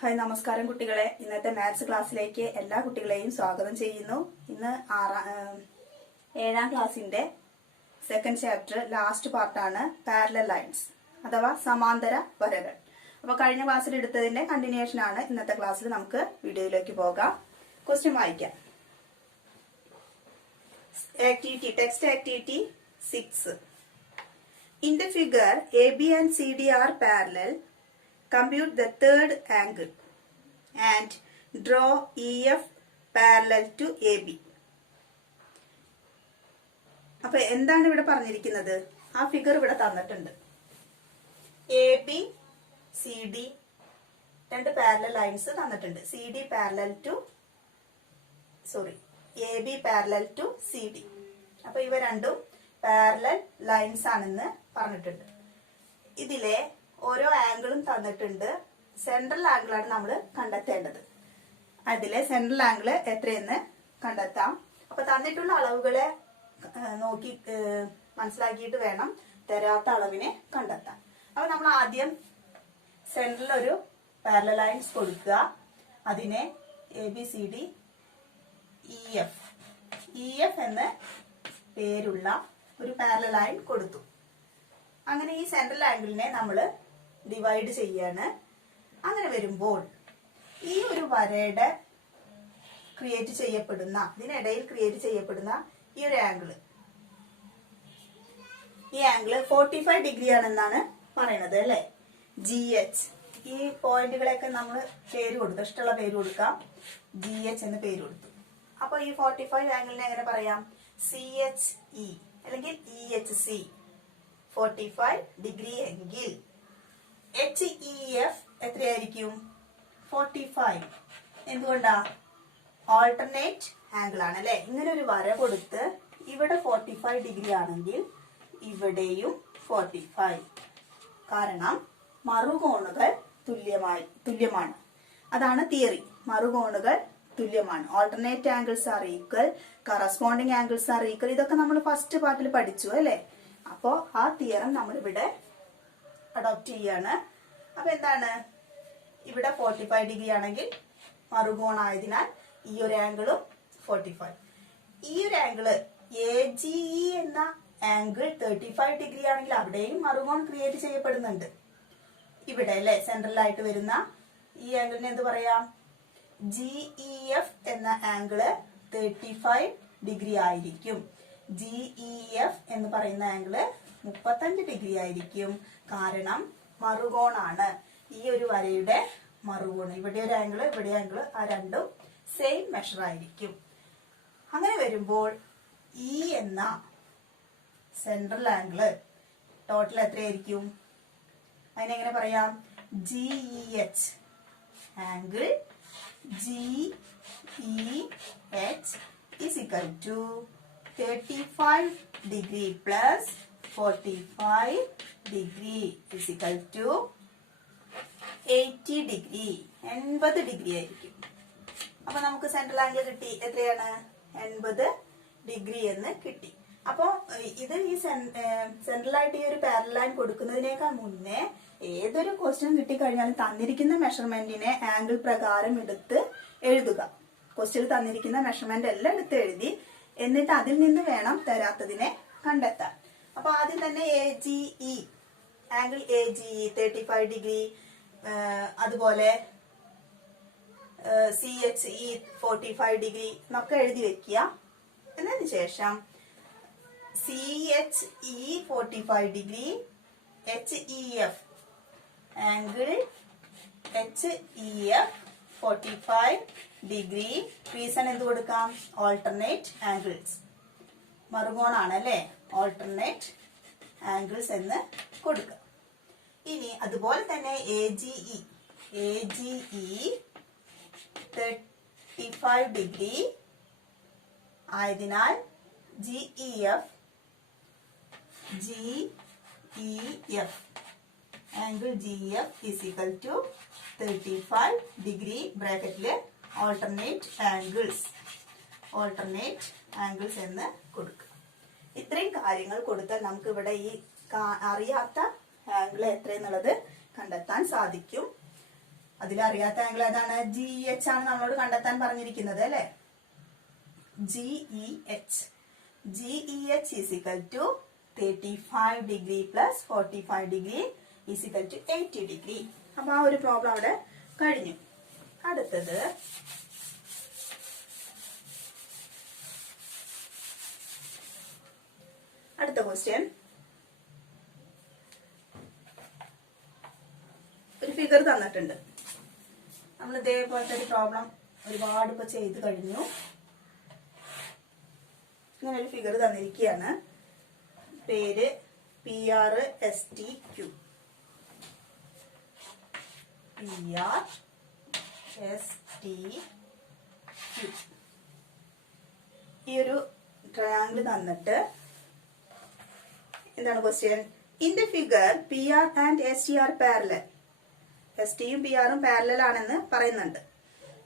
Hi നമസ്കാരം കുട്ടികളെ. ഇന്നത്തെ മാത്സ് ക്ലാസ്സിലേക്ക് എല്ലാ കുട്ടികളെയും സ്വാഗതം ചെയ്യുന്നു. ഇന്ന് 7ാം ക്ലാസ്സിന്റെ സെക്കൻഡ് ചാപ്റ്റർ ലാസ്റ്റ് പാർട്ടാണ് പാരലൽ ലൈൻസ് അഥവാ സമാന്തര വരകൾ. അപ്പൊ കഴിഞ്ഞ ക്ലാസ്സിൽ എടുത്തതിന്റെ കണ്ടിന്യൂഷൻ ആണ് ഇന്നത്തെ ക്ലാസ്സിൽ. നമുക്ക് വീഡിയോയിലേക്ക് പോകാം. ക്വസ്റ്റ്യൻ വായിക്കാം. Text activity 6. In the figure, AB and CD are parallel. Compute the third angle and draw EF parallel to AB. അപ്പൊ എന്താണ് ഇവിടെ പറഞ്ഞിരിക്കുന്നത്? ആ ഫിഗർ ഇവിടെ തന്നിട്ടുണ്ട്. AB CD രണ്ട് പാരലൽ ലൈൻസ് തന്നിട്ടുണ്ട്. AB parallel to CD. അപ്പൊ ഇവ രണ്ടും പാരലൽ ലൈൻസ് ആണെന്ന് പറഞ്ഞിട്ടുണ്ട്. ഇതിലെ ഓരോ ആംഗിളും തന്നിട്ടുണ്ട്. സെൻട്രൽ ആംഗിൾ ആണ് നമ്മൾ കണ്ടെത്തേണ്ടത്. അതിലെ സെൻട്രൽ ആംഗിൾ എത്രയെന്ന് കണ്ടെത്താം. അപ്പൊ തന്നിട്ടുള്ള അളവുകളെ നോക്കി മനസ്സിലാക്കിയിട്ട് വേണം തരാത്ത അളവിനെ കണ്ടെത്താൻ. അപ്പൊ നമ്മൾ ആദ്യം സെൻട്രൽ ഒരു പാരലൽ ലൈൻസ് കൊടുക്കുക. അതിനെ ABCD EF എന്ന് പേരുള്ള ഒരു പാരലൽ ലൈൻ കൊടുത്തു. അങ്ങനെ ഈ സെൻട്രൽ ആംഗിളിനെ നമ്മൾ ഡിവൈഡ് ചെയ്യാണ്. അങ്ങനെ വരുമ്പോൾ ഈ ഒരു വരയുടെ ഇതിനിടയിൽ ക്രിയേറ്റ് ചെയ്യപ്പെടുന്ന ഈ ഒരു ആംഗിള്, ഈ ആംഗിള് 45 ഡിഗ്രി ആണെന്നാണ് പറയണത് അല്ലെ. GH. ഈ പോയിന്റുകളൊക്കെ നമ്മൾ പേര് കൊടുത്തു, ഇഷ്ടമുള്ള പേര് കൊടുക്കാം. GH എന്ന് പേര് കൊടുത്തു. അപ്പൊ ഈ 45 ആംഗിളിനെ എങ്ങനെ പറയാം? CHE അല്ലെങ്കിൽ EHC. 45 ഡിഗ്രി എങ്കിൽ HEF എത്രയായിരിക്കും? 45. എന്തുകൊണ്ടാ? ഓൾട്ടർനേറ്റ് ആംഗിൾ ആണ് അല്ലെ. ഇങ്ങനെ ഒരു വര കൊടുത്ത് ഇവിടെ 45 ഡിഗ്രി ആണെങ്കിൽ ഇവിടെയും 45. കാരണം മറുകോണുകൾ തുല്യമാണ്. അതാണ് തിയറി. മറുകോണുകൾ തുല്യമാണ്. Alternate angles are equal, corresponding angles are equal. ഇതൊക്കെ നമ്മൾ ഫസ്റ്റ് പാർട്ടിൽ പഠിച്ചു അല്ലെ. അപ്പോ ആ തിയറം നമ്മൾ ഇവിടെ അഡോപ്റ്റ് ചെയ്യാണ്. അപ്പൊ എന്താണ്? ഇവിടെ 45 ഡിഗ്രി ആണെങ്കിൽ മറുകോണായതിനാൽ ഈ ഒരു ആംഗിളും 45. ഈ ഒരു ആംഗിള് AGE എന്ന ആംഗിൾ 35 ഡിഗ്രി ആണെങ്കിൽ അവിടെയും മറുകോൺ ക്രിയേറ്റ് ചെയ്യപ്പെടുന്നുണ്ട്. ഇവിടെ അല്ലെ സെൻട്രലായിട്ട് വരുന്ന ഈ ആംഗിളിനെ എന്ത് പറയാം? GEF എന്ന ആംഗിള് 35 ഡിഗ്രി ആയിരിക്കും. GEF എന്ന് പറയുന്ന ആംഗിള് 35 ഡിഗ്രി ആയിരിക്കും. കാരണം മറുകോണാണ്. ഈ ഒരു വരയുടെ മറുകോണ്, ഇവിടെ ഒരു ആംഗിള് ഇവിടെ ആംഗിള്, ആ രണ്ടും സെയിം മെഷർ ആയിരിക്കും. അങ്ങനെ വരുമ്പോൾ E എന്ന സെൻട്രൽ ആംഗിള് ടോട്ടൽ എത്രയായിരിക്കും? അതിനെങ്ങനെ പറയാം? GEH angle GEH is equal to 35 degree plus 45 degree is equal to 80 degree. 80 degree ആയിരിക്കും. അപ്പൊ നമുക്ക് സെൻട്രൽ ആംഗിൾ കിട്ടി. എത്രയാണ്? 80 ഡിഗ്രി എന്ന് കിട്ടി. അപ്പോ ഇത് ഈ സെൻട്രലായിട്ട് ഈ ഒരു പാരലൽ ലൈൻ കൊടുക്കുന്നതിനേക്കാൾ മുന്നേ ഏതൊരു ക്വസ്റ്റ്യൻ കിട്ടിക്കഴിഞ്ഞാലും തന്നിരിക്കുന്ന മെഷർമെന്റിനെ ആംഗിൾ പ്രകാരം എടുത്ത് എഴുതുക. ക്വസ്റ്റ്യൻ തന്നിരിക്കുന്ന മെഷർമെന്റ് എല്ലാം എടുത്ത് എഴുതി എന്നിട്ട് അതിൽ നിന്ന് വേണം തരാത്തതിനെ കണ്ടെത്താൻ. അപ്പൊ ആദ്യം തന്നെ AGE ആംഗിൾ AGE 35 ഡിഗ്രി, അതുപോലെ CHE 45 ഡിഗ്രി എന്നൊക്കെ എഴുതി വെക്കുക. എന്നതിന് ശേഷം CHE 45 degree, HEF angle HEF 45 degree. Reason എന്ത് കൊടുക്കാം? Alternate angles. മറുകോണാണ് അല്ലെ. ഓൾട്ടർനേറ്റ് ആംഗിൾസ് എന്ന് കൊടുക്കുക. ഇനി അതുപോലെ തന്നെ AGE 35 ഡിഗ്രി ആയതിനാൽ GEF angle GEF is equal to 35 degree. ബ്രാക്കറ്റില് ഓൾട്ടർനേറ്റ് ആംഗിൾസ് എന്ന് കൊടുക്കുക. ഇത്രയും കാര്യങ്ങൾ കൊടുത്താൽ നമുക്ക് ഇവിടെ ഈ അറിയാത്ത ആംഗിൾ എത്രയെന്നുള്ളത് കണ്ടെത്താൻ സാധിക്കും. അതിലറിയാത്ത ആംഗിൾ ഏതാണ്? GH ആണ് നമ്മളോട് കണ്ടെത്താൻ പറഞ്ഞിരിക്കുന്നത് അല്ലെ. GEH. GEH is equal to 35 degree plus 45 degree is equal to 80 degree. അപ്പൊ ആ ഒരു പ്രോബ്ലം അവിടെ കഴിഞ്ഞു. അടുത്തത് അടുത്ത ക്വസ്റ്റ്യൻ. ഒരു ഫിഗർ തന്നിട്ടുണ്ട്. നമ്മൾ ഇതേപോലത്തെ ഒരു പ്രോബ്ലം ഒരുപാട് ഇപ്പൊ ചെയ്ത് കഴിഞ്ഞു. ഇങ്ങനെ ഒരു ഫിഗർ തന്നിരിക്കുകയാണ്. പേര് PRSTQ. PRSTQ. ഈ ഒരു ട്രയാങ്കിൾ തന്നിട്ട് എന്താണ് question? In the figure PR and ST are parallel. STയും PRും പാരലൽ ആണെന്ന് പറയുന്നുണ്ട്.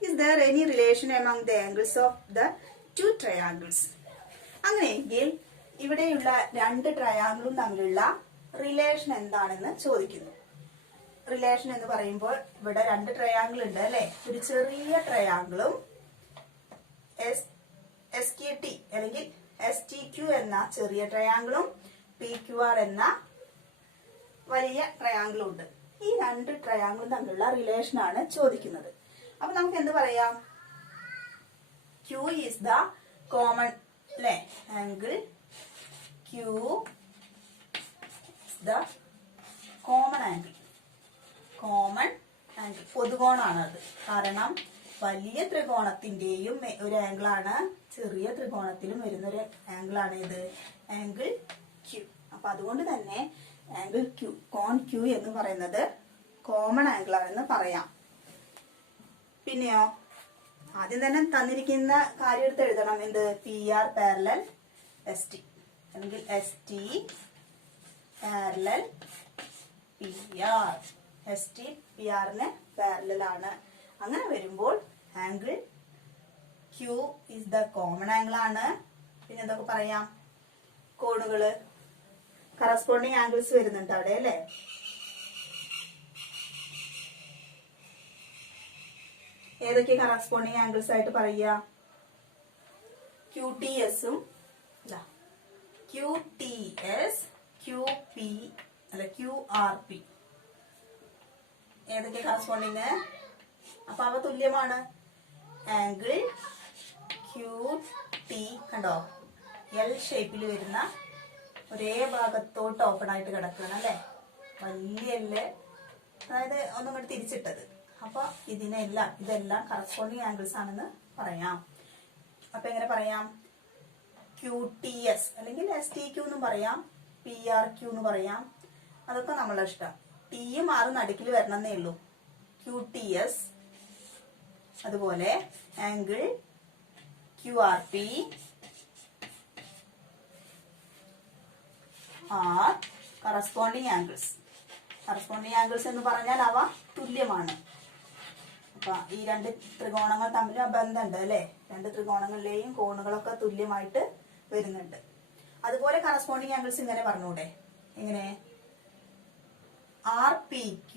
Is there any relation among the angles of the two triangles? അങ്ങനെയെങ്കിൽ ഇവിടെയുള്ള രണ്ട് ട്രയാങ്കിളും തമ്മിലുള്ള റിലേഷൻ എന്താണെന്ന് ചോദിക്കുന്നു. റിലേഷൻ എന്ന് പറയുമ്പോൾ ഇവിടെ രണ്ട് ട്രയാങ്കിൾ ഉണ്ട് അല്ലെ. ഒരു ചെറിയ ട്രയാങ്കിളും SKT അല്ലെങ്കിൽ STQ എന്ന ചെറിയ ട്രയാങ്കിളും PQR എന്ന വലിയ ട്രയാങ്കിളും ഉണ്ട്. ഈ രണ്ട് ട്രയാങ്കിളും തമ്മിലുള്ള റിലേഷൻ ആണ് ചോദിക്കുന്നത്. അപ്പൊ നമുക്ക് എന്ത് പറയാം? Q is the common അല്ലെ angle. Q is the common angle. Common angle പൊതുകോണാണ് അത്. കാരണം വലിയ ത്രികോണത്തിന്റെയും ഒരു ആംഗിളാണ്, ചെറിയ ത്രികോണത്തിലും വരുന്ന ഒരു ആംഗിളാണ് ഇത് ആംഗിൾ Q. അപ്പൊ അതുകൊണ്ട് തന്നെ ആംഗിൾ Q, കോൺ Q എന്ന് പറയുന്നത് കോമൺ ആംഗിൾ ആണെന്ന് പറയാം. പിന്നെയോ ആദ്യം തന്നെ തന്നിരിക്കുന്ന കാര്യം എടുത്ത് എഴുതണം. എന്ത്? PR പാരലൽ ST അല്ലെങ്കിൽ ST പാരലൽ PR. ST PRന് പാരലൽ ആണ്. അങ്ങനെ വരുമ്പോൾ angle Q is the common angle ആണ്. പിന്നെ എന്തൊക്കെ പറയാം? കോണുകള് കറസ്പോണ്ടിങ് ആംഗിൾസ് വരുന്നുണ്ട് അവിടെ അല്ലെ. ഏതൊക്കെ കറസ്പോണ്ടിങ് ആംഗിൾസ് ആയിട്ട് പറയുക? QTSഉം QTS, QP അല്ല QRP. ഏതൊക്കെ കറസ്പോണ്ടിങ്? അപ്പൊ അവ തുല്യമാണ്. ആംഗിൾ QT കണ്ടോ, L ഷേപ്പിൽ വരുന്ന ഒരേ ഭാഗത്തോട്ട് ഓപ്പൺ ആയിട്ട് കിടക്കണം അല്ലെ. വലിയ L, അതായത് ഒന്നും കൂടി തിരിച്ചിട്ടത്. അപ്പൊ ഇതെല്ലാം കറസ്പോണ്ടിങ് ആംഗിൾസ് ആണെന്ന് പറയാം. അപ്പൊ എങ്ങനെ പറയാം? QTS അല്ലെങ്കിൽ STQ എന്നും പറയാം, PRQ എന്ന് പറയാം. അതൊക്കെ നമ്മളെ ഇഷ്ടം. Tയും R നടുക്കിൽ വരണമെന്നേ ഉള്ളൂ. QTS. അതുപോലെ angle QRP R corresponding angles. Corresponding angles എന്ന് പറഞ്ഞാൽ അവ തുല്യമാണ്. അപ്പൊ ഈ രണ്ട് ത്രികോണങ്ങൾ തമ്മിൽ ബന്ധമുണ്ട് അല്ലെ. രണ്ട് ത്രികോണങ്ങളിലെയും കോണുകളൊക്കെ തുല്യമായിട്ട് വരുന്നുണ്ട്. അതുപോലെ കറസ്പോണ്ടിങ് ആംഗിൾസ് ഇങ്ങനെ പറഞ്ഞൂടെ? എങ്ങനെ? RPQ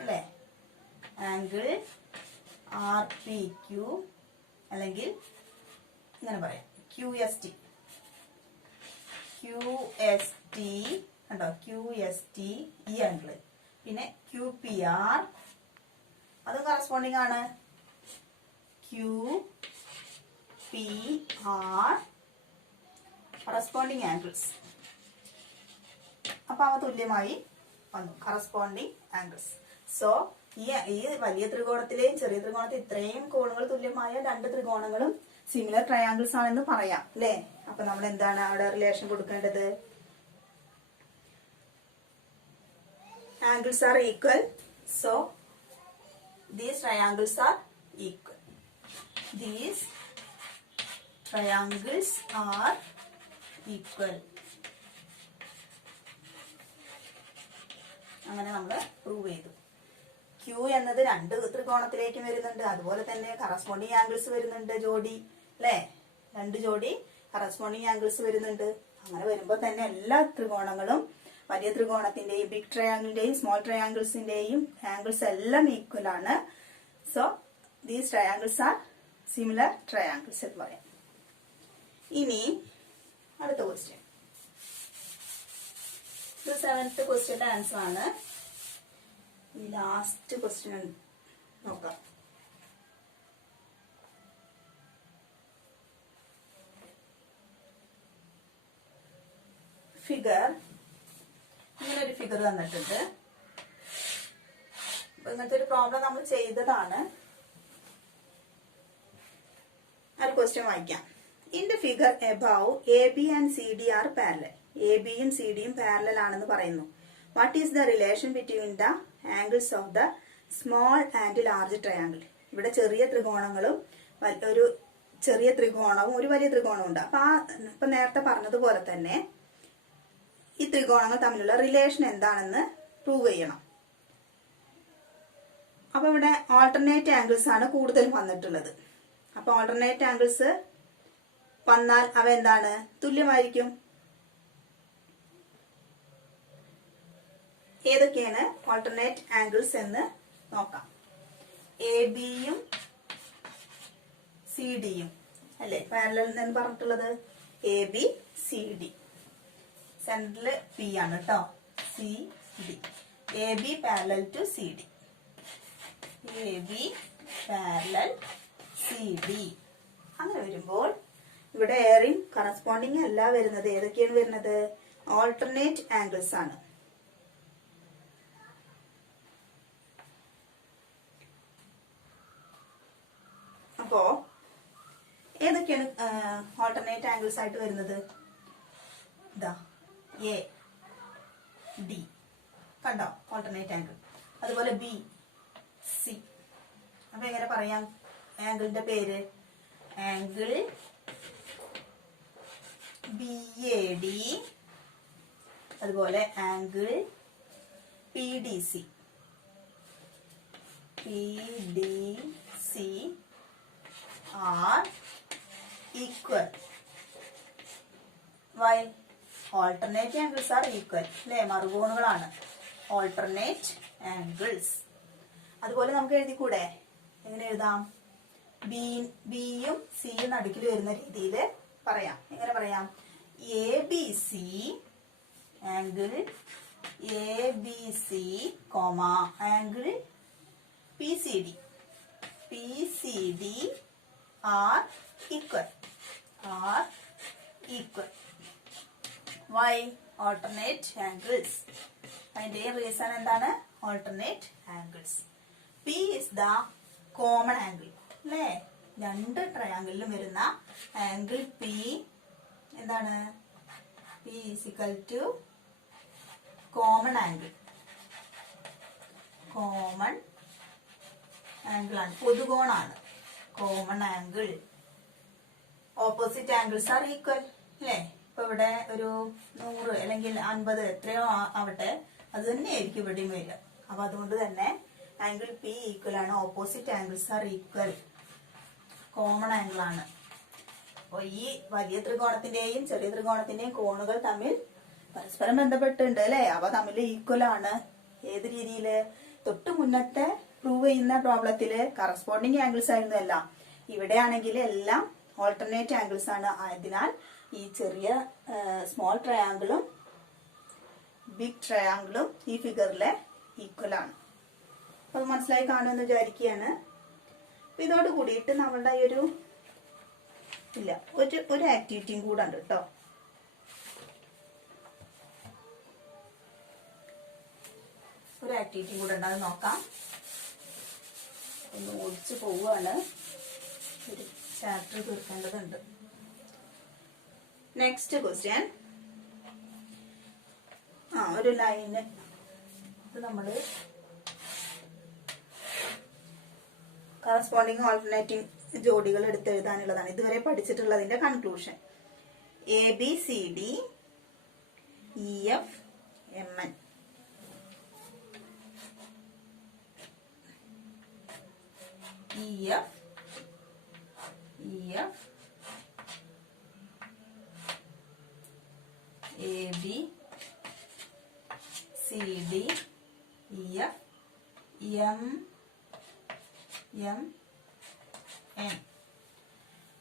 അല്ലെ, ആംഗിൾ RPQ അല്ലെങ്കിൽ ഇങ്ങനെ പറയാം QST. QST കണ്ടോ, QST ഈ ആംഗിൾ. പിന്നെ QPR അതും കറസ്പോണ്ടിങ് ആണ്. QPR corresponding angles. അപ്പൊ അവ തുല്യമായി വന്നു, കറസ്പോണ്ടിങ് ആംഗിൾസ്. സോ ഈ വലിയ ത്രികോണത്തിലെയും ചെറിയ ത്രികോണത്തിൽ ഇത്രയും കോണുകൾ തുല്യമായ രണ്ട് ത്രികോണങ്ങളും സിമിലർ ട്രയാങ്കിൾസ് ആണെന്ന് പറയാം അല്ലെ. അപ്പൊ നമ്മൾ എന്താണ് അവിടെ റിലേഷൻ കൊടുക്കേണ്ടത്? Angles are equal. So these triangles are equal. These triangles are equal. അങ്ങനെ നമ്മൾ പ്രൂവ് ചെയ്തു. Q എന്നത് രണ്ട് ത്രികോണത്തിലേക്കും വരുന്നുണ്ട്. അതുപോലെ തന്നെ കറസ്പോണ്ടിങ് ആംഗിൾസ് വരുന്നുണ്ട്, ജോഡി അല്ലെ. രണ്ട് ജോഡി കറസ്പോണ്ടിങ് ആംഗിൾസ് വരുന്നുണ്ട്. അങ്ങനെ വരുമ്പോൾ തന്നെ എല്ലാ ത്രികോണങ്ങളും വലിയ ത്രികോണത്തിന്റെയും ബിഗ് ട്രയാങ്കിളിന്റെയും സ്മോൾ ട്രയാങ്കിൾസിന്റെയും ആംഗിൾസ് എല്ലാം ഈക്വൽ ആണ്. So these triangles are similar triangles എന്ന് പറയാം. ഇനി അടുത്ത ക്വസ്റ്റ്യൻ, ഇത് 7th ക്വസ്റ്റ്യന്റെ ആൻസർ ആണ്. ഈ ലാസ്റ്റ് ക്വസ്റ്റ്യൻ നോക്കാം. ഫിഗർ, ഇങ്ങനെ ഒരു ഫിഗർ തന്നിട്ടുണ്ട്. ഇങ്ങനത്തെ ഒരു പ്രോബ്ലം നമ്മൾ ചെയ്തതാണ്. ഒരു ക്വസ്റ്റ്യൻ വായിക്കാം. In the figure above A B and C D R parallel. A ബിയും സി ഡിയും പാരലൽ ആണെന്ന് പറയുന്നു. What is the relation between the angles of the small and large triangle. ഇവിടെ ചെറിയ ത്രികോണങ്ങളും ഒരു ചെറിയ ത്രികോണവും ഒരു വലിയ ത്രികോണവും ഉണ്ട്. അപ്പൊ ഇപ്പൊ നേരത്തെ പറഞ്ഞതുപോലെ തന്നെ ഈ ത്രികോണങ്ങൾ തമ്മിലുള്ള റിലേഷൻ എന്താണെന്ന് പ്രൂവ് ചെയ്യണം. അപ്പൊ ഇവിടെ ഓൾട്ടർനേറ്റ് ആംഗിൾസ് ആണ് കൂടുതലും വന്നിട്ടുള്ളത്. അപ്പൊ ഓൾട്ടർനേറ്റ് ആംഗിൾസ് വന്നാൽ അവ എന്താണ്, തുല്യമായിരിക്കും. ഏതൊക്കെയാണ് ഓൾട്ടർനേറ്റ് ആംഗിൾസ് എന്ന് നോക്കാം. എ ബിയും സി ഡിയും അല്ലെ പാരലൽ എന്ന് പറഞ്ഞിട്ടുള്ളത്. എ ബി സി ഡി, സെന്ററില് പി ആണ് കേട്ടോ. C D, A B parallel to C D, A B parallel C D. അങ്ങനെ വരുമ്പോൾ ഇവിടെ എയറിൻ കറസ്പോണ്ടിങ് അല്ല വരുന്നത്. ഏതൊക്കെയാണ് വരുന്നത്, ഓൾട്ടർനേറ്റ് ആംഗിൾസ് ആണ്. അപ്പോ ഏതൊക്കെയാണ് ഓൾട്ടർനേറ്റ് ആംഗിൾസ് ആയിട്ട് വരുന്നത്, ഇതാ എ ഡി കണ്ടോ ഓൾട്ടർനേറ്റ് ആംഗിൾ. അതുപോലെ ബി സി. അപ്പൊ എങ്ങനെ പറയാം ആംഗിളിന്റെ പേര്, ആംഗിൾ ബി എ ഡി, അതുപോലെ angle P D C. P D C are equal. Why? Alternate angles are equal അല്ലെ, മറുകോണുകളാണ് ഓൾട്ടർനേറ്റ് ആംഗിൾസ്. അതുപോലെ നമുക്ക് എഴുതിക്കൂടെ, എങ്ങനെ എഴുതാം, ബിയും സിയും നടുക്കിൽ വരുന്ന രീതിയിൽ പറയാം. എങ്ങനെ പറയാം, A B C angle A B C comma angle P C D. P C D are equal, are equal. Why? Alternate angles. അതിന്റെ റീസൺ എന്താണ്, alternate angles. P is the common angle അല്ലേ, രണ്ട് ട്രയാങ്കിളിലും വരുന്ന ആംഗിൾ പി എന്താണ്, P equal to common angle. Common angle ആണ്, പൊതുകോണാണ് common angle. Opposite angles are equal അല്ലേ. ഇപ്പൊ ഇവിടെ ഒരു 100 അല്ലെങ്കിൽ 50 എത്രയോ ആവട്ടെ, അത് തന്നെയായിരിക്കും ഇവിടെയും വരിക. അപ്പൊ അതുകൊണ്ട് തന്നെ ആംഗിൾ പി ഈക്വൽ ആണ്, opposite angles are equal, common angle ആണ്. അപ്പൊ ഈ വലിയ ത്രികോണത്തിന്റെയും ചെറിയ ത്രികോണത്തിന്റെയും കോണുകൾ തമ്മിൽ പരസ്പരം ബന്ധപ്പെട്ടുണ്ട് അല്ലെ. അവ തമ്മിൽ ഈക്വൽ ആണ്. ഏത് രീതിയില്, തൊട്ട് മുന്നത്തെ പ്രൂവ് ചെയ്യുന്ന പ്രോബ്ലത്തില് കറസ്പോണ്ടിങ് ആംഗിൾസ് ആയിരുന്നു എല്ലാം. ഇവിടെ ആണെങ്കിൽ എല്ലാം ഓൾട്ടർനേറ്റ് ആംഗിൾസ് ആണ്. ആയതിനാൽ ഈ ചെറിയ സ്മോൾ ട്രയാങ്കിളും ബിഗ് ട്രയാങ്കിളും ഈ ഫിഗറിലെ ഈക്വൽ ആണ്. അത് മനസ്സിലായി കാണുമെന്ന് വിചാരിക്കുകയാണ്. ഇതോട് കൂടിയിട്ട് നമ്മളുടെ ഈ ഒരു ആക്ടിവിറ്റിയും കൂടെ ഉണ്ട് കേട്ടോ. ഒരു ആക്ടിവിറ്റിയും കൂടെ ഉണ്ട്, അത് നോക്കാം. ഒന്ന് ഓടിച്ചു പോവുകയാണ്, ഒരു ചാപ്റ്റർ തീർക്കേണ്ടതുണ്ട്. നെക്സ്റ്റ് ക്വസ്റ്റ്യൻ, ഒരു ലൈന് ഇത് നമ്മള് കറസ്പോണ്ടിങ് ഓൾട്ടർനേറ്റിംഗ് ജോഡികൾ എടുത്ത് എഴുതാനുള്ളതാണ്. ഇതുവരെ പഠിച്ചിട്ടുള്ളതിന്റെ conclusion. A B C D E F M N. E F A B CD, EF, M, N.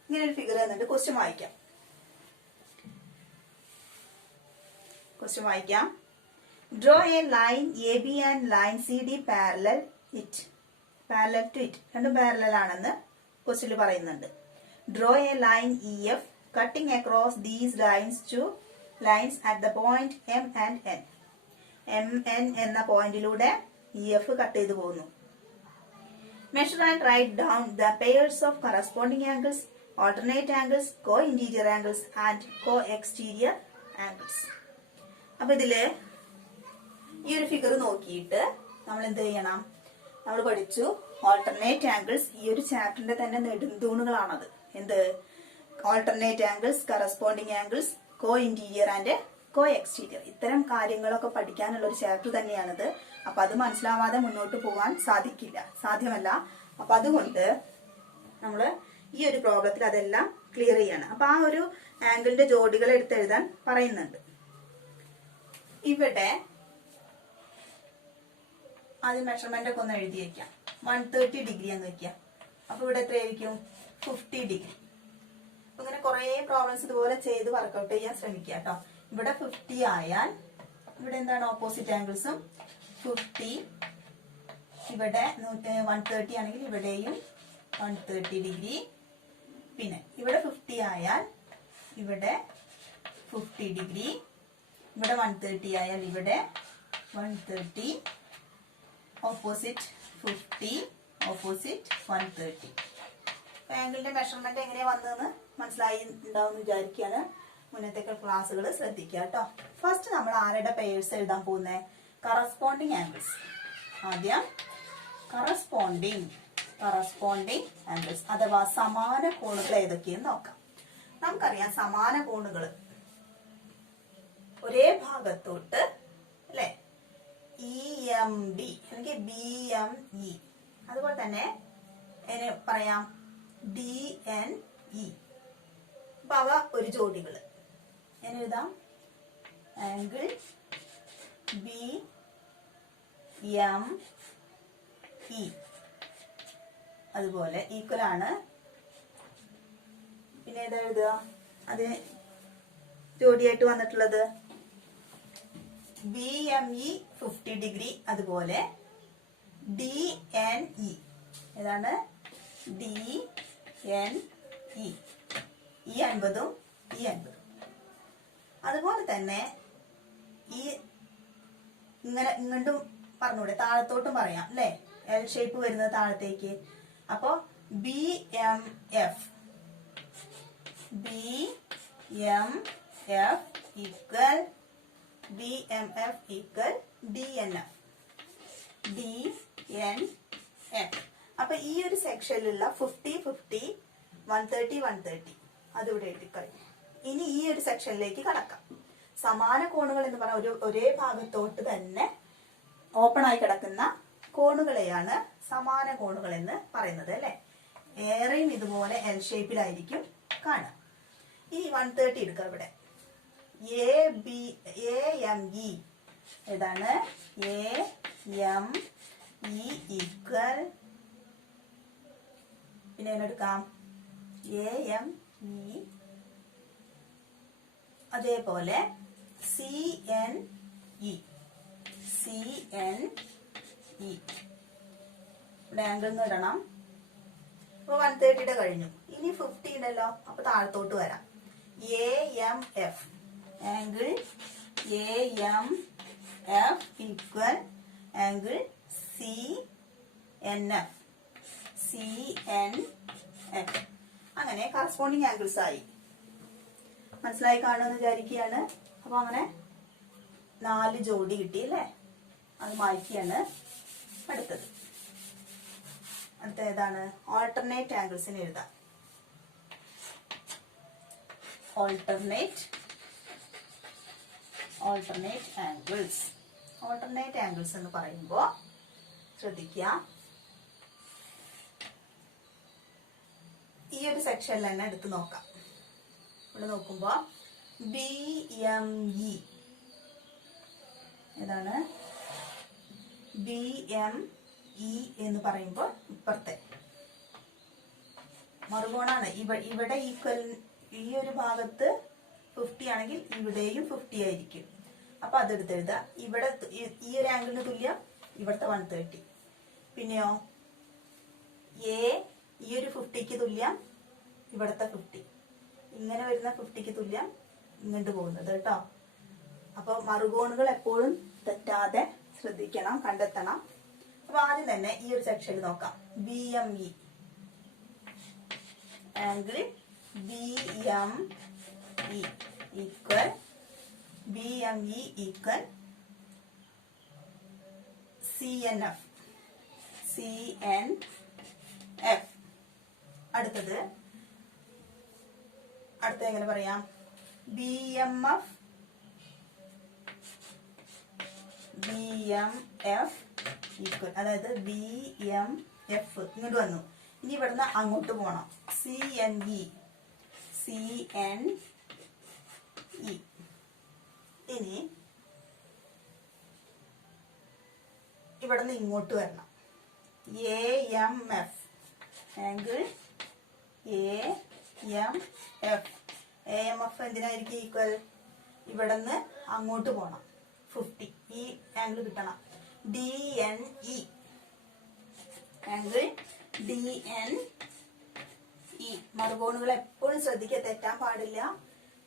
ഇങ്ങനെ ഒരു ഫിഗർ തന്നിട്ട് ക്വസ്റ്റ്യൻ വായിക്കാം. Draw a line AB and line CD parallel to it. രണ്ടും പാരലൽ ആണെന്ന് ക്വസ്റ്റ്യനിൽ പറയുന്നുണ്ട്. Draw a line EF cutting across these lines at the point M and N. MN എന്ന പോയിന്റിലൂടെ EF കട്ട് ചെയ്തു പോകുന്നു. Measure and write down the pairs of corresponding angles, alternate angles, co-interior angles and co-exterior angles. അപ്പൊ ഇതില് ഈ ഒരു figure നോക്കിയിട്ട് നമ്മൾ എന്ത് ചെയ്യണം? നമ്മൾ പഠിച്ചു ഓൾട്ടർനേറ്റ് ആംഗിൾസ്. ഈ ഒരു ചാപ്റ്ററിന്റെ തന്നെ നെടുന്തൂണുകളാണത്. എന്ത്? Alternate angles, corresponding angles, co interior and co exterior. ഇത്തരം കാര്യങ്ങളൊക്കെ പഠിക്കാനുള്ള ഒരു ചാപ്റ്റർ തന്നെയാണിത്. അപ്പൊ അത് മനസ്സിലാവാതെ മുന്നോട്ട് പോകാൻ സാധ്യമല്ല. അപ്പൊ അതുകൊണ്ട് നമ്മള് ഈ ഒരു പ്രോബ്ലത്തിൽ അതെല്ലാം ക്ലിയർ ചെയ്യാണ്. അപ്പൊ ആ ഒരു ആംഗിളിന്റെ ജോഡികൾ എടുത്തെഴുതാൻ പറയുന്നുണ്ട്. ഇവിടെ ആദ്യം മെഷർമെന്റ് ഒക്കെ ഒന്ന് എഴുതി വെക്കാം. 130 ഡിഗ്രി എന്ന് വെക്കാം. അപ്പൊ ഇവിടെ എത്രയായിരിക്കും? 50 ഡിഗ്രി. അപ്പൊ ഇങ്ങനെ കുറെ പ്രോബ്ലംസ് ഇതുപോലെ ചെയ്ത് വർക്ക്ഔട്ട് ചെയ്യാൻ ശ്രമിക്കുക കേട്ടോ. ഇവിടെ 50 ആയാൽ ഇവിടെ എന്താണ്? ഓപ്പോസിറ്റ് ആംഗിൾസും 50. ഇവിടെ 130 ആണെങ്കിൽ ഇവിടെയും 130 ഡിഗ്രി. പിന്നെ ഇവിടെ 50 ആയാൽ ഇവിടെ 50 ഡിഗ്രി. ഇവിടെ 130 ആയാൽ ഇവിടെ 130. Opposite 50, opposite 130. ആംഗിളിന്റെ മെഷർമെന്റ് എങ്ങനെയാ വന്നതെന്ന് മനസ്സിലായി ഉണ്ടാവും വിചാരിക്കുകയാണ്. മുന്നത്തെ ക്ലാസ്സുകൾ ശ്രദ്ധിക്കുക കേട്ടോ. ഫസ്റ്റ് നമ്മൾ ആരുടെ പേഴ്സ് എഴുതാൻ പോകുന്നത്? Corresponding angles. ആദ്യം കറസ്പോണ്ടിങ് ആംഗിൾസ് അഥവാ സമാന കോണുകൾ ഏതൊക്കെയെന്ന് നോക്കാം. നമുക്കറിയാം സമാന കോണുകൾ ഒരേ ഭാഗത്തോട്ട് അല്ലെ EMD അല്ലെങ്കിൽ BME, അതുപോലെ തന്നെ പറയാം DNE. അപ്പൊ അവ ഒരു ജോഡികള് എഴുതാം. ആംഗിൾ BME അതുപോലെ ഈക്വൽ ആണ്. പിന്നെ ഏതാ എഴുതുക? അത് ജോഡിയായിട്ട് വന്നിട്ടുള്ളത് BME 50 ഡിഗ്രി. അതുപോലെ DNE ഏതാണ്? DNE ഈ 50ഉം ഈ 50ഉം. അതുപോലെ തന്നെ ഈ ഇങ്ങോട്ടും പറഞ്ഞൂടെ? താഴത്തോട്ടും പറയാം അല്ലെ? L ഷേപ്പ് വരുന്നത് താഴത്തേക്ക്. അപ്പോ BMF ഈക്വൽ DNF. അപ്പൊ ഈ ഒരു സെക്ഷനിലുള്ള 50, 50, 130, 130 അതിവിടെ എഴുതിക്കഴിഞ്ഞു. ഇനി ഈ ഒരു സെക്ഷനിലേക്ക് കടക്കാം. സമാന കോണുകൾ എന്ന് പറഞ്ഞാൽ ഒരേ ഭാഗത്തോട്ട് തന്നെ ഓപ്പൺ ആയി കിടക്കുന്ന കോണുകളെയാണ് സമാന കോണുകൾ എന്ന് പറയുന്നത് അല്ലെ? ഏറെയും ഇതുപോലെ L ഷേപ്പിലായിരിക്കും കാണുക. ഇനി 130 എടുക്കാം. ഇവിടെ AME ഏതാണ്? AME ഈക്വൽ പിന്നെ എടുക്കാം AME. അതേപോലെ CNE ഇവിടെ ആംഗിൾ ഇടണം. അപ്പൊ 130 കഴിഞ്ഞു. ഇനി 50 ഉണ്ടല്ലോ. അപ്പൊ താഴത്തോട്ട് വരാം. AMF angle AMF equal angle CNF. അങ്ങനെ കറസ്പോണ്ടിങ് ആംഗിൾസ് ആയി. മനസ്സിലായി കാണുമെന്ന് വിചാരിക്കുകയാണ്. അപ്പൊ അങ്ങനെ 4 ജോഡി കിട്ടി അല്ലേ? അത് മായ്ക്കുകയാണ്. അടുത്തത് ഏതാണ്? ഓൾട്ടർനേറ്റ് ആംഗിൾസിന് എഴുതാം. ഓൾട്ടർനേറ്റ് ആംഗിൾസ് എന്ന് പറയുമ്പോ ശ്രദ്ധിക്കുക. ഈ ഒരു സെക്ഷനിൽ തന്നെ എടുത്ത് നോക്കാം. ഇവിടെ നോക്കുമ്പോ BME ഏതാണ്? BME എന്ന് പറയുമ്പോൾ ഇപ്പുറത്തെ മറുകോണാണ്. ഇവിടെ ഈക്വൽ, ഈ ഒരു ഭാഗത്ത് 50 ആണെങ്കിൽ ഇവിടെയും 50 ആയിരിക്കും. അപ്പൊ അതെടുത്ത് എഴുതാം. ഇവിടെ ഈ ഒരു ആംഗിളിന് തുല്യം ഇവിടുത്തെ 130. പിന്നെയോ എ ഈ ഒരു 50ക്ക് തുല്യം ഇവിടുത്തെ 50. ഇങ്ങനെ വരുന്ന 50ക്ക് തുല്യം ഇങ്ങോട്ട് പോകുന്നത് കേട്ടോ. അപ്പൊ മറുകോണുകൾ എപ്പോഴും തെറ്റാതെ ശ്രദ്ധിക്കണം, കണ്ടെത്തണം. അപ്പൊ ആദ്യം തന്നെ ഈ ഒരു സെക്ഷനിൽ നോക്കാം. BME angle BME equal BME equal CNF. അടുത്തത് എങ്ങനെ പറയാം? BMF ഈക്വൽ, അതായത് BMF ഇങ്ങോട്ട് വന്നു. ഇനി ഇവിടുന്ന് അങ്ങോട്ട് പോണം. CNE ഇനി ഇവിടുന്ന് ഇങ്ങോട്ട് വരണം. AMF ആംഗിൾ AMF എന്തിനായിരിക്കും ഈക്വൽ? ഇവിടുന്ന് അങ്ങോട്ട് പോണം 50. ഈ ആംഗിൾ കിട്ടണം. DNE angle DNE. മറുകോണുകൾ എപ്പോഴും ശ്രദ്ധിക്കുക, തെറ്റാൻ പാടില്ല.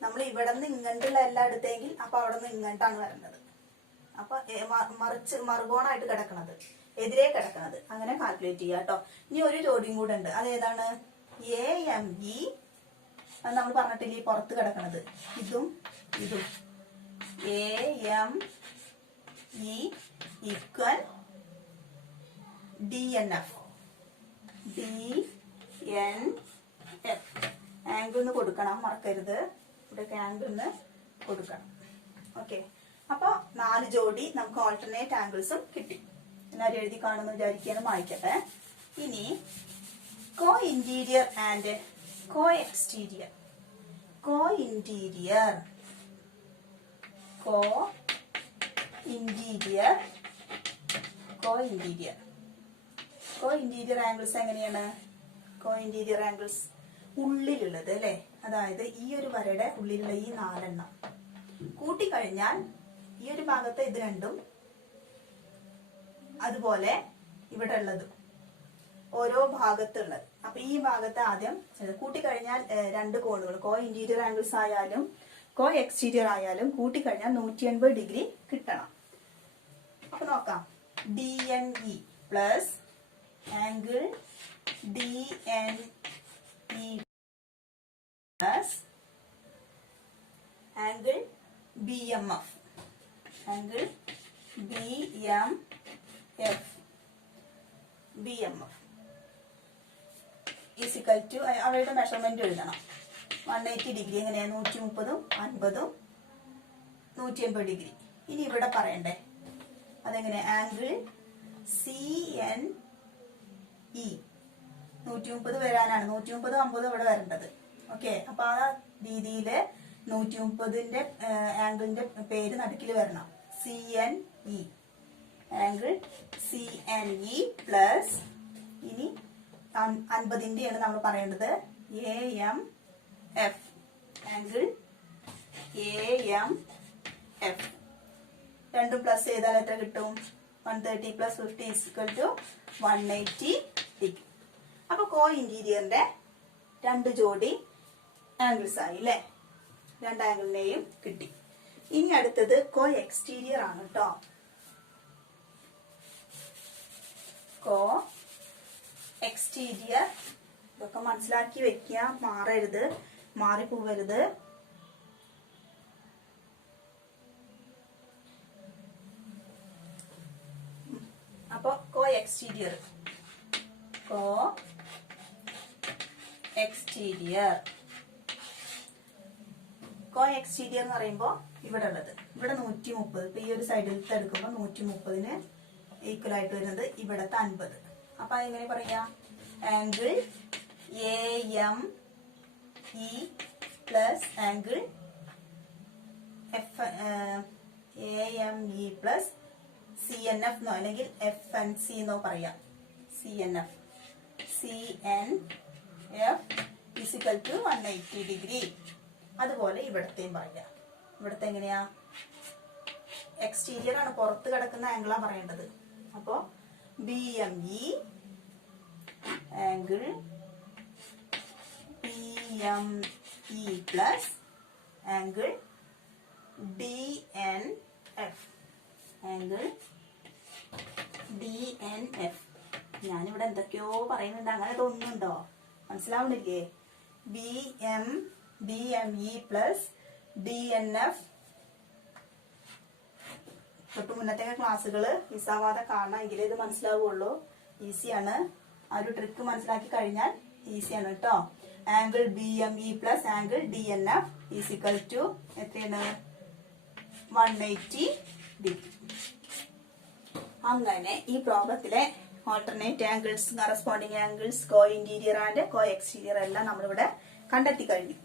നമ്മൾ ഇവിടെ നിന്ന് ഇങ്ങോട്ടുള്ള എല്ലാം എടുത്തെങ്കിൽ അപ്പൊ അവിടെ നിന്ന് ഇങ്ങോട്ടാണ് വരേണ്ടത്. അപ്പൊ മറിച്ച് മറുകോണായിട്ട് കിടക്കണത്, എതിരെ കിടക്കണത്, അങ്ങനെ കാൽക്കുലേറ്റ് ചെയ്യുക കേട്ടോ. ഇനി ഒരു ജോഡിയും കൂടെ ഉണ്ട്. അതേതാണ്? AME. അത് നമ്മൾ പറഞ്ഞിട്ടില്ല, ഈ പുറത്ത് കിടക്കണത് ഇതും AME ഈക്വൽ DNF. ആംഗിളിന് കൊടുക്കണം, മറക്കരുത്. ഇവിടെയൊക്കെ ആംഗിളിന് കൊടുക്കണം. ഓക്കെ. അപ്പൊ 4 ജോഡി നമുക്ക് ഓൾട്ടർനേറ്റ് ആംഗിൾസും കിട്ടി. എല്ലാവരും എഴുതി കാണുമെന്ന് വിചാരിക്കാനും വായിക്കട്ടെ. ഇനി co interior and co exterior. Co interior angles എങ്ങനെയാണ്? കോ ഇന്റീരിയർ ആംഗിൾസ് ഉള്ളിലുള്ളത് അല്ലെ, അതായത് ഈ ഒരു വരയുടെ ഉള്ളിലുള്ള ഈ 4 എണ്ണം കൂട്ടിക്കഴിഞ്ഞാൽ ഈ ഒരു ഭാഗത്തെ ഇത് രണ്ടും, അതുപോലെ ഇവിടെ ഉള്ളതും, ഓരോ ഭാഗത്തുള്ളത്. അപ്പൊ ഈ ഭാഗത്ത് ആദ്യം കൂട്ടിക്കഴിഞ്ഞാൽ 2 കോണുകൾ, കോ ഇന്റീരിയർ ആംഗിൾസ് ആയാലും കോ എക്സ്റ്റീരിയർ ആയാലും കൂട്ടിക്കഴിഞ്ഞാൽ 180 ഡിഗ്രി കിട്ടണം. അപ്പൊ നോക്കാം. DNE plus angle DNE plus angle BMF is equal to അവയുടെ മെഷർമെന്റ് എഴുതണം. 180 ഡിഗ്രി എങ്ങനെയാ? 130, 50, 180 ഡിഗ്രി. ഇനി ഇവിടെ പറയണ്ടേ അതെങ്ങനെ? ആംഗിൾ CNE 130 വരാനാണ്. 130, 50 ഇവിടെ വരേണ്ടത്. ഓക്കെ. അപ്പൊ ആ രീതിയില് 130ന്റെ ആംഗിളിന്റെ പേര് നടുക്കിൽ വരണം. CNE ആംഗിൾ CNE പ്ലസ് ഇനി 50ന്റെയാണ് നമ്മൾ പറയേണ്ടത് AMF ആംഗിൾ AMF. രണ്ടും പ്ലസ് ചെയ്താൽ എത്ര കിട്ടും? 130 പ്ലസ് 50 ഈക്വൽ ടു 180 ഡിഗ്രി. അപ്പൊ കോ ഇന്റീരിയറിന്റെ 2 ജോഡി ആംഗിൾസ് ആയി അല്ലെ, 2 ആംഗിളിനെയും കിട്ടി. ഇനി അടുത്തത് കോ എക്സ്റ്റീരിയർ ആണ് കേട്ടോ. കോ എക്സ്റ്റീരിയർ ഇതൊക്കെ മനസ്സിലാക്കി വെക്കുക, മാറരുത്, മാറിപ്പോവരുത്. അപ്പൊ കോ എക്സ്റ്റീരിയർ എന്ന് പറയുമ്പോ ഇവിടെ ഉള്ളത്, ഇവിടെ 130. ഇപ്പൊ ഈ ഒരു സൈഡിലത്തെ എടുക്കുമ്പോ 130ന് ഈക്വൽ ആയിട്ട് വരുന്നത് ഇവിടത്തെ 50. അപ്പൊ എങ്ങനെ പറയാ? Angle AME plus angle AME plus CNF എന്നോ അല്ലെങ്കിൽ FNC എന്നോ പറയാം. CNF is equal to 180 degree. അതുപോലെ ഇവിടത്തെയും പറയാം. ഇവിടത്തെ എങ്ങനെയാ? എക്സ്റ്റീരിയർ ആണ്, പുറത്ത് കിടക്കുന്ന ആംഗിളാ പറയേണ്ടത്. അപ്പോ BME angle BME plus angle DNF angle DNF. ഞാനിവിടെ എന്തൊക്കെയോ പറയുന്നുണ്ട്, അങ്ങനെ തോന്നുന്നുണ്ടോ? മനസ്സിലാവുന്നില്ലേ? BME plus DNF. തൊട്ട് മുന്നത്തെ ക്ലാസ്സുകള് മിസ്സാവാതെ കാണാം, എങ്കിലേ ഇത് മനസ്സിലാവുള്ളൂ. ഈസിയാണ്. ആ ഒരു ട്രിക്ക് മനസ്സിലാക്കി കഴിഞ്ഞാൽ ഈസിയാണ് കേട്ടോ. Angle BME plus angle DNF is equal to എത്രയാണ്? 180 ഡിഗ്രി. അങ്ങനെ ഈ പ്രോബ്ലത്തിലെ alternate angles, corresponding angles, co interior and co exterior എല്ലാം നമ്മളിവിടെ കണ്ടെത്തി കഴിഞ്ഞു.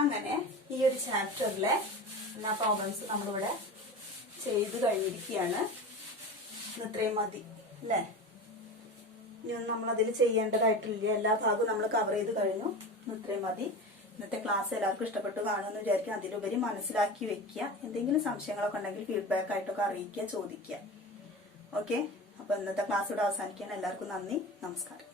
അങ്ങനെ ഈ ഒരു ചാപ്റ്ററിലെ എല്ലാ പ്രോബ്ലംസ് നമ്മളിവിടെ ചെയ്ത് കഴിഞ്ഞിരിക്കുകയാണ്. ഇത്രയും മതി അല്ലേ? ഇനിയൊന്നും നമ്മളതിൽ ചെയ്യേണ്ടതായിട്ടില്ല. എല്ലാ ഭാഗവും നമ്മൾ കവർ ചെയ്ത് കഴിഞ്ഞു. ഇത്രയും മതി. ഇന്നത്തെ ക്ലാസ് എല്ലാവർക്കും ഇഷ്ടപ്പെട്ടു കാണുമെന്ന് വിചാരിക്കും. അതിലുപരി മനസ്സിലാക്കി വെക്കുക. എന്തെങ്കിലും സംശയങ്ങളൊക്കെ ഉണ്ടെങ്കിൽ ഫീഡ്ബാക്ക് ആയിട്ടൊക്കെ അറിയിക്കുക, ചോദിക്കുക. ഓക്കെ, അപ്പൊ ഇന്നത്തെ ക്ലാസ് ഇവിടെ അവസാനിക്കാൻ. എല്ലാവർക്കും നന്ദി, നമസ്കാരം.